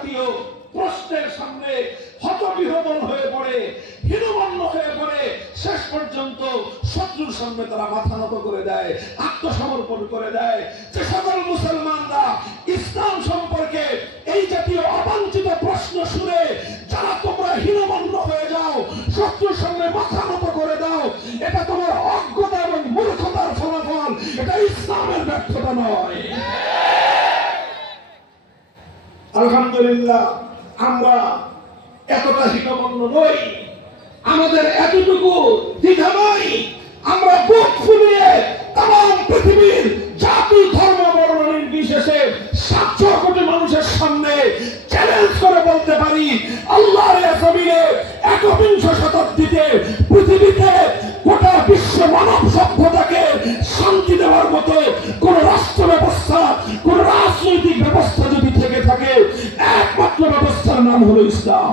জাতীয় প্রশ্নের সামনে হতবিহ্বল হয়ে পড়ে, হীনমন্য হয়ে পড়ে, শেষ পর্যন্ত শত্রুর সামনে তারা মাথা নত করে দেয়, আত্মসমর্পণ করে দেয়। যে সকল মুসলমানরা ইসলাম সম্পর্কে এই জাতীয় অবাঞ্ছিত প্রশ্ন শুনে যারা তোমরা হীনমন্য হয়ে যাও, শত্রুর সামনে মাথা নত করে দাও, এটা তোমার অজ্ঞতা এবং মূর্খতার ফলাফল, এটা ইসলামের ব্যর্থতা নয়। আলহামদুলিল্লাহ আমরা এতটা হীনমন্য নই, আমাদের এতটুকু দ্বিধা নয়। আমরা বুক ফুলিয়ে তাম পৃথিবীর জাতি ধর্ম বর্ণ নির্বিশেষে 700 কোটি মানুষের সামনে চ্যালেঞ্জ করে বলতে পারি, আল্লাহর জমিনে 21শ শতাব্দীতে পৃথিবীতে গোটা বিশ্ব মানব সভ্যতাকে শান্তি দেওয়ার মতো কোন রাষ্ট্র ব্যবস্থা, কোন রাজনৈতিক ব্যবস্থা যদি থেকে থাকে, একমাত্র ব্যবস্থার নাম হলো ইসলাম।